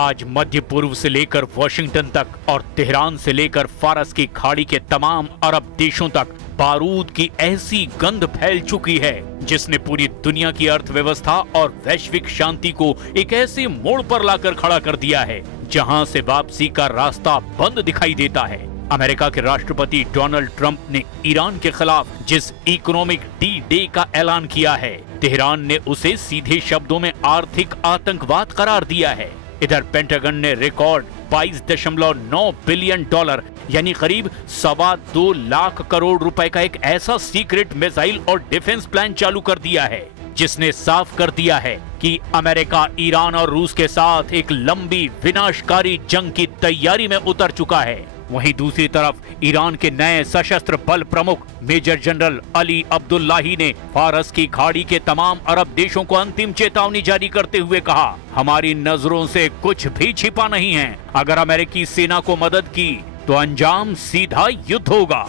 आज मध्य पूर्व से लेकर वॉशिंगटन तक और तेहरान से लेकर फारस की खाड़ी के तमाम अरब देशों तक बारूद की ऐसी गंध फैल चुकी है जिसने पूरी दुनिया की अर्थव्यवस्था और वैश्विक शांति को एक ऐसे मोड़ पर लाकर खड़ा कर दिया है जहां से वापसी का रास्ता बंद दिखाई देता है। अमेरिका के राष्ट्रपति डोनाल्ड ट्रंप ने ईरान के खिलाफ जिस इकोनॉमिक डी-डे का ऐलान किया है, तेहरान ने उसे सीधे शब्दों में आर्थिक आतंकवाद करार दिया है। इधर पेंटागन ने रिकॉर्ड 22.9 बिलियन डॉलर यानी करीब 2.25 लाख करोड़ रुपए का एक ऐसा सीक्रेट मिसाइल और डिफेंस प्लान चालू कर दिया है जिसने साफ कर दिया है कि अमेरिका ईरान और रूस के साथ एक लंबी विनाशकारी जंग की तैयारी में उतर चुका है। वहीं दूसरी तरफ ईरान के नए सशस्त्र बल प्रमुख मेजर जनरल अली अब्दुल्लाही ने फारस की खाड़ी के तमाम अरब देशों को अंतिम चेतावनी जारी करते हुए कहा, हमारी नजरों से कुछ भी छिपा नहीं है। अगर अमेरिकी सेना को मदद की तो अंजाम सीधा युद्ध होगा।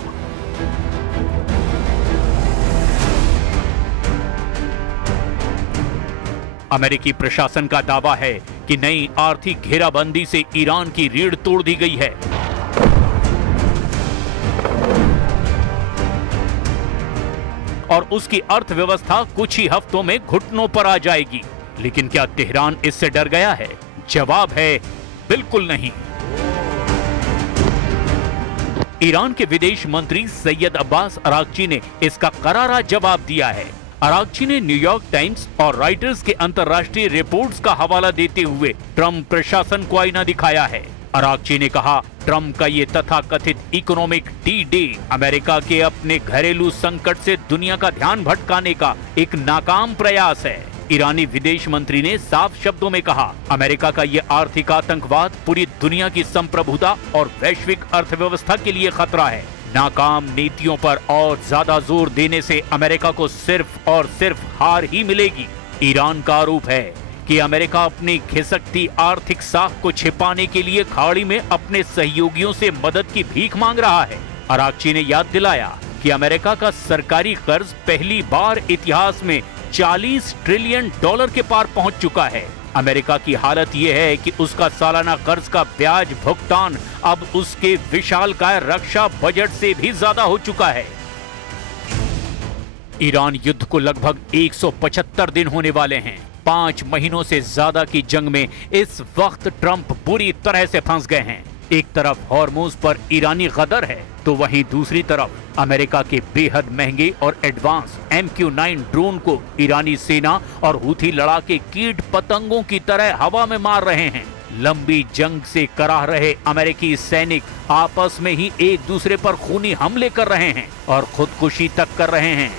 अमेरिकी प्रशासन का दावा है कि नई आर्थिक घेराबंदी से ईरान की रीढ़ तोड़ दी गई है। और उसकी अर्थव्यवस्था कुछ ही हफ्तों में घुटनों पर आ जाएगी। लेकिन क्या तेहरान इससे डर गया है? जवाब है बिल्कुल नहीं। ईरान के विदेश मंत्री सैयद अब्बास अरागची ने इसका करारा जवाब दिया है। अरागची ने न्यूयॉर्क टाइम्स और रॉयटर्स के अंतर्राष्ट्रीय रिपोर्ट्स का हवाला देते हुए ट्रंप प्रशासन को आईना दिखाया है। अरागची ने कहा, ट्रंप का ये तथाकथित इकोनॉमिक डी-डे अमेरिका के अपने घरेलू संकट से दुनिया का ध्यान भटकाने का एक नाकाम प्रयास है। ईरानी विदेश मंत्री ने साफ शब्दों में कहा, अमेरिका का ये आर्थिक आतंकवाद पूरी दुनिया की संप्रभुता और वैश्विक अर्थव्यवस्था के लिए खतरा है। नाकाम नीतियों पर और ज्यादा जोर देने से अमेरिका को सिर्फ और सिर्फ हार ही मिलेगी। ईरान का आरोप है कि अमेरिका अपनी खिसकती आर्थिक साख को छिपाने के लिए खाड़ी में अपने सहयोगियों से मदद की भीख मांग रहा है। अरागची ने याद दिलाया कि अमेरिका का सरकारी कर्ज पहली बार इतिहास में 40 ट्रिलियन डॉलर के पार पहुंच चुका है। अमेरिका की हालत यह है कि उसका सालाना कर्ज का ब्याज भुगतान अब उसके विशालकाय रक्षा बजट से भी ज्यादा हो चुका है। ईरान युद्ध को लगभग 175 दिन होने वाले हैं। 5 महीनों से ज्यादा की जंग में इस वक्त ट्रंप बुरी तरह से फंस गए हैं। एक तरफ हॉर्मुज पर ईरानी गदर है तो वहीं दूसरी तरफ अमेरिका के बेहद महंगे और एडवांस MQ-9 ड्रोन को ईरानी सेना और हूथी लड़ाके कीट पतंगों की तरह हवा में मार रहे हैं। लंबी जंग से कराह रहे अमेरिकी सैनिक आपस में ही एक दूसरे पर खूनी हमले कर रहे हैं और खुदकुशी तक कर रहे हैं।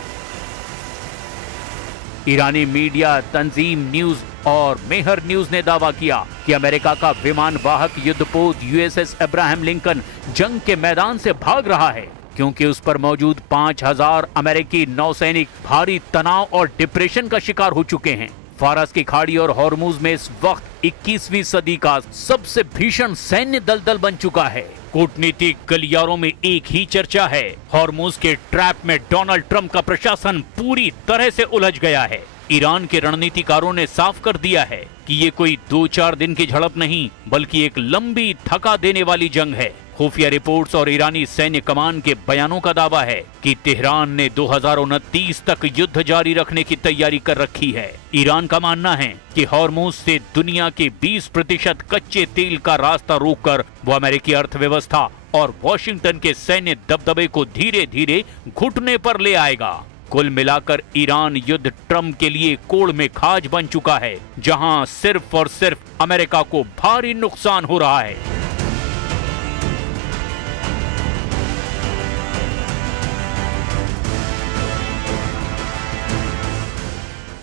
ईरानी मीडिया तंजीम न्यूज और मेहर न्यूज ने दावा किया कि अमेरिका का विमान वाहक युद्धपोत USS अब्राहम लिंकन जंग के मैदान से भाग रहा है क्योंकि उस पर मौजूद 5000 अमेरिकी नौसैनिक भारी तनाव और डिप्रेशन का शिकार हो चुके हैं। फारस की खाड़ी और हॉर्मुज में इस वक्त 21वीं सदी का सबसे भीषण सैन्य दलदल बन चुका है। कूटनीतिक गलियारों में एक ही चर्चा है, हॉर्मुज के ट्रैप में डोनाल्ड ट्रंप का प्रशासन पूरी तरह से उलझ गया है। ईरान के रणनीतिकारों ने साफ कर दिया है कि ये कोई 2-4 दिन की झड़प नहीं बल्कि एक लंबी थका देने वाली जंग है। खुफिया रिपोर्ट्स और ईरानी सैन्य कमान के बयानों का दावा है कि तेहरान ने 2029 तक युद्ध जारी रखने की तैयारी कर रखी है। ईरान का मानना है कि हॉर्मुज से दुनिया के 20% कच्चे तेल का रास्ता रोककर वो अमेरिकी अर्थव्यवस्था और वॉशिंगटन के सैन्य दबदबे को धीरे धीरे घुटने पर ले आएगा। कुल मिलाकर ईरान युद्ध ट्रंप के लिए कोड़ में खाज बन चुका है, जहां सिर्फ और सिर्फ अमेरिका को भारी नुकसान हो रहा है।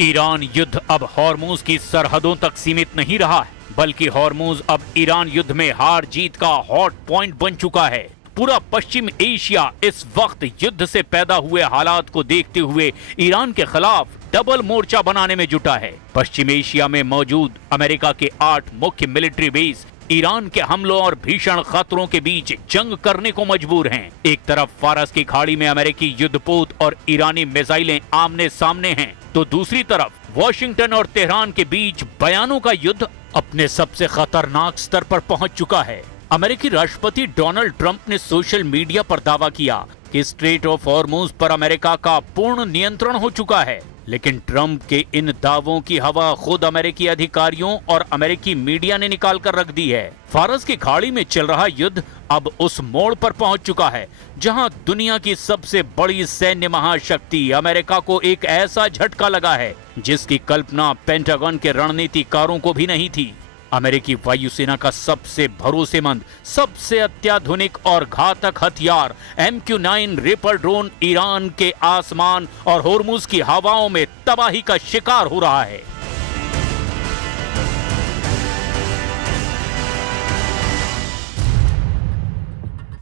ईरान युद्ध अब हॉर्मुज की सरहदों तक सीमित नहीं रहा है, बल्कि हॉर्मुज अब ईरान युद्ध में हार जीत का हॉट पॉइंट बन चुका है। पूरा पश्चिम एशिया इस वक्त युद्ध से पैदा हुए हालात को देखते हुए ईरान के खिलाफ डबल मोर्चा बनाने में जुटा है। पश्चिम एशिया में मौजूद अमेरिका के 8 मुख्य मिलिट्री बेस ईरान के हमलों और भीषण खतरों के बीच जंग करने को मजबूर हैं। एक तरफ फारस की खाड़ी में अमेरिकी युद्धपोत और ईरानी मिसाइलें आमने सामने हैं, तो दूसरी तरफ वॉशिंगटन और तेहरान के बीच बयानों का युद्ध अपने सबसे खतरनाक स्तर पर पहुंच चुका है। अमेरिकी राष्ट्रपति डोनाल्ड ट्रंप ने सोशल मीडिया पर दावा किया कि स्ट्रेट ऑफ हॉर्मुज पर अमेरिका का पूर्ण नियंत्रण हो चुका है, लेकिन ट्रंप के इन दावों की हवा खुद अमेरिकी अधिकारियों और अमेरिकी मीडिया ने निकाल कर रख दी है। फारस की खाड़ी में चल रहा युद्ध अब उस मोड़ पर पहुंच चुका है जहां दुनिया की सबसे बड़ी सैन्य महाशक्ति अमेरिका को एक ऐसा झटका लगा है जिसकी कल्पना पेंटागन के रणनीतिकारों को भी नहीं थी। अमेरिकी वायुसेना का सबसे भरोसेमंद, सबसे अत्याधुनिक और घातक हथियार MQ-9 रिपर ड्रोन ईरान के आसमान और होर्मुज की हवाओं में तबाही का शिकार हो रहा है।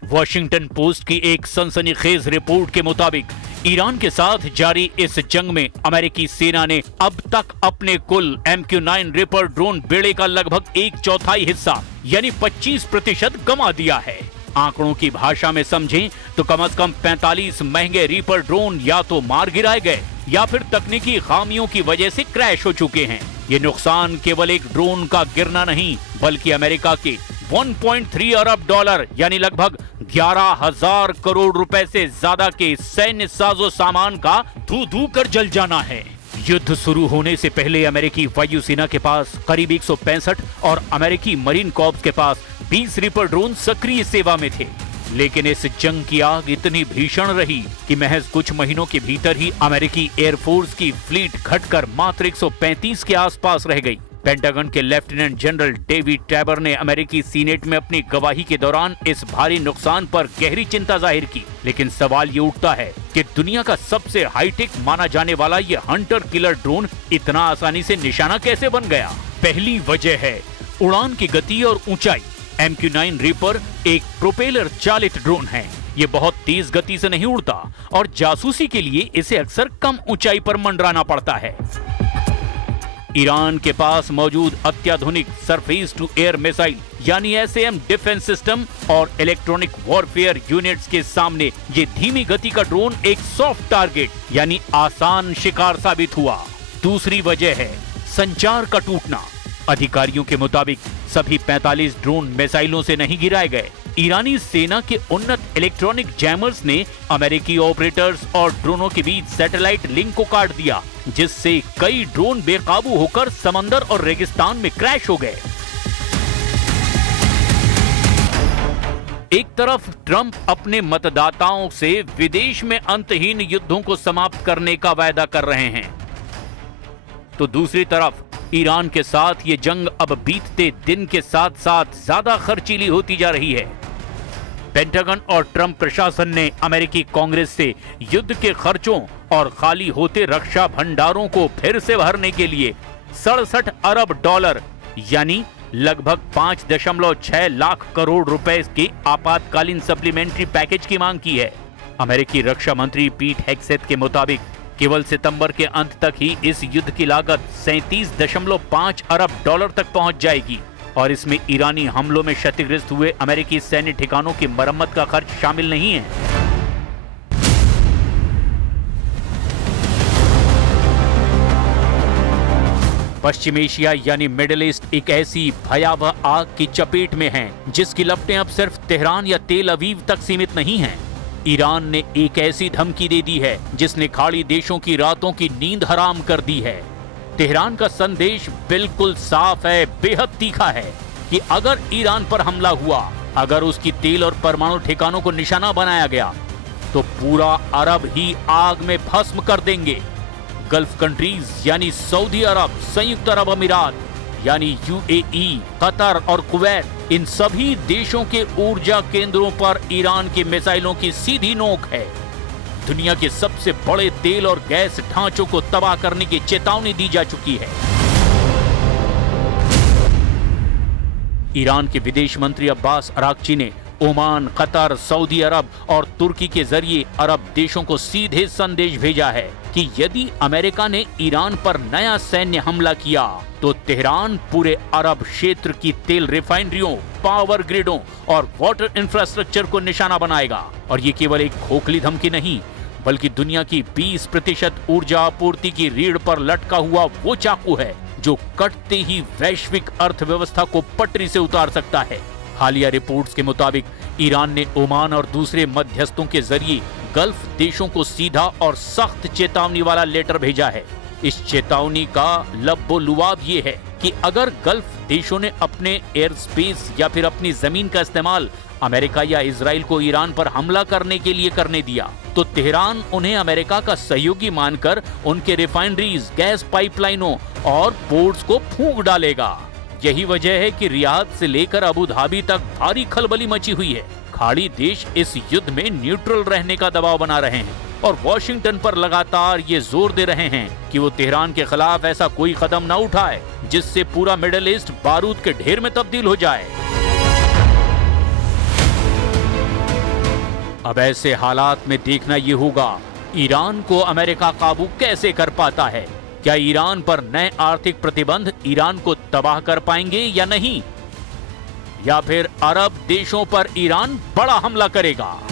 वॉशिंगटन पोस्ट की एक सनसनीखेज रिपोर्ट के मुताबिक ईरान के साथ जारी इस जंग में अमेरिकी सेना ने अब तक अपने कुल MQ-9 रिपर ड्रोन बेड़े का लगभग 1/4 हिस्सा यानी 25% गंवा दिया है। आंकड़ों की भाषा में समझें तो कम से कम 45 महंगे रिपर ड्रोन या तो मार गिराए गए या फिर तकनीकी खामियों की वजह से क्रैश हो चुके हैं। ये नुकसान केवल एक ड्रोन का गिरना नहीं बल्कि अमेरिका के 1.3 अरब डॉलर यानी लगभग 11,000 करोड़ रुपए से ज्यादा के सैन्य साजो सामान का धू कर जल जाना है। युद्ध शुरू होने से पहले अमेरिकी वायुसेना के पास करीब 165 और अमेरिकी मरीन कॉर्प्स के पास 20 रिपर ड्रोन सक्रिय सेवा में थे, लेकिन इस जंग की आग इतनी भीषण रही कि महज कुछ महीनों के भीतर ही अमेरिकी एयरफोर्स की फ्लीट घटकर मात्र 135 के आसपास रह गई। पेंटागन के लेफ्टिनेंट जनरल डेविड टैबर ने अमेरिकी सीनेट में अपनी गवाही के दौरान इस भारी नुकसान पर गहरी चिंता जाहिर की, लेकिन सवाल ये उठता है कि दुनिया का सबसे हाईटेक माना जाने वाला ये हंटर किलर ड्रोन इतना आसानी से निशाना कैसे बन गया। पहली वजह है उड़ान की गति और ऊंचाई। MQ-9 रिपर एक प्रोपेलर चालित ड्रोन है। ये बहुत तेज गति से नहीं उड़ता और जासूसी के लिए इसे अक्सर कम ऊंचाई पर मंडराना पड़ता है। ईरान के पास मौजूद अत्याधुनिक सरफेस टू एयर मिसाइल यानी SAM डिफेंस सिस्टम और इलेक्ट्रॉनिक वॉरफेयर यूनिट्स के सामने ये धीमी गति का ड्रोन एक सॉफ्ट टारगेट यानी आसान शिकार साबित हुआ। दूसरी वजह है संचार का टूटना। अधिकारियों के मुताबिक सभी 45 ड्रोन मिसाइलों से नहीं गिराए गए। ईरानी सेना के उन्नत इलेक्ट्रॉनिक जैमर्स ने अमेरिकी ऑपरेटर्स और ड्रोनों के बीच सैटेलाइट लिंक को काट दिया, जिससे कई ड्रोन बेकाबू होकर समंदर और रेगिस्तान में क्रैश हो गए। एक तरफ ट्रंप अपने मतदाताओं से विदेश में अंतहीन युद्धों को समाप्त करने का वायदा कर रहे हैं, तो दूसरी तरफ ईरान के साथ ये जंग अब बीतते दिन के साथ साथ ज्यादा खर्चीली होती जा रही है। पेंटागन और ट्रंप प्रशासन ने अमेरिकी कांग्रेस से युद्ध के खर्चों और खाली होते रक्षा भंडारों को फिर से भरने के लिए 67 अरब डॉलर यानी लगभग 5.6 लाख करोड़ रुपए के आपातकालीन सप्लीमेंट्री पैकेज की मांग की है। अमेरिकी रक्षा मंत्री पीट हेग्सेथ के मुताबिक केवल सितंबर के अंत तक ही इस युद्ध की लागत 37.5 अरब डॉलर तक पहुंच जाएगी और इसमें ईरानी हमलों में क्षतिग्रस्त हुए अमेरिकी सैन्य ठिकानों की मरम्मत का खर्च शामिल नहीं है। पश्चिम एशिया यानी मिडिल ईस्ट एक ऐसी भयावह आग की चपेट में है जिसकी लपटें अब सिर्फ तेहरान या तेल अवीव तक सीमित नहीं हैं। ईरान ने एक ऐसी धमकी दे दी है जिसने खाड़ी देशों की रातों की नींद हराम कर दी है। तेहरान का संदेश बिल्कुल साफ है, बेहद तीखा है कि अगर ईरान पर हमला हुआ, अगर उसकी तेल और परमाणु ठिकानों को निशाना बनाया गया तो पूरा अरब ही आग में भस्म कर देंगे। गल्फ कंट्रीज यानी सऊदी अरब, संयुक्त अरब अमीरात यानी UAE, कतर और कुवैत, इन सभी देशों के ऊर्जा केंद्रों पर ईरान की मिसाइलों की सीधी नोक है। दुनिया के सबसे बड़े तेल और गैस ढांचों को तबाह करने की चेतावनी दी जा चुकी है। ईरान के विदेश मंत्री अब्बास अराक्ची ने ओमान, कतर, सऊदी अरब और तुर्की के जरिए अरब देशों को सीधे संदेश भेजा है कि यदि अमेरिका ने ईरान पर नया सैन्य हमला किया तो तेहरान पूरे अरब क्षेत्र की तेल रिफाइनरियों, पावर ग्रिडों और वाटर इंफ्रास्ट्रक्चर को निशाना बनाएगा। और ये केवल एक खोखली धमकी नहीं बल्कि दुनिया की 20% ऊर्जा आपूर्ति की रीढ़ पर लटका हुआ वो चाकू है जो कटते ही वैश्विक अर्थव्यवस्था को पटरी से उतार सकता है। हालिया रिपोर्ट्स के मुताबिक ईरान ने ओमान और दूसरे मध्यस्थों के जरिए गल्फ देशों को सीधा और सख्त चेतावनी वाला लेटर भेजा है। इस चेतावनी का लब्बो-लुआब ये है कि अगर गल्फ देशों ने अपने एयर स्पेस या फिर अपनी जमीन का इस्तेमाल अमेरिका या इजराइल को ईरान पर हमला करने के लिए करने दिया, तो तेहरान उन्हें अमेरिका का सहयोगी मानकर उनके रिफाइनरीज, गैस पाइपलाइनों और पोर्ट्स को फूंक डालेगा। यही वजह है कि रियाद से लेकर अबू धाबी तक भारी खलबली मची हुई है। खाड़ी देश इस युद्ध में न्यूट्रल रहने का दबाव बना रहे हैं और वॉशिंगटन पर लगातार ये जोर दे रहे हैं कि वो तेहरान के खिलाफ ऐसा कोई कदम न उठाए जिससे पूरा मिडिल ईस्ट बारूद के ढेर में तब्दील हो जाए। अब ऐसे हालात में देखना ये होगा ईरान को अमेरिका काबू कैसे कर पाता है। क्या ईरान पर नए आर्थिक प्रतिबंध ईरान को तबाह कर पाएंगे या नहीं, या फिर अरब देशों पर ईरान बड़ा हमला करेगा।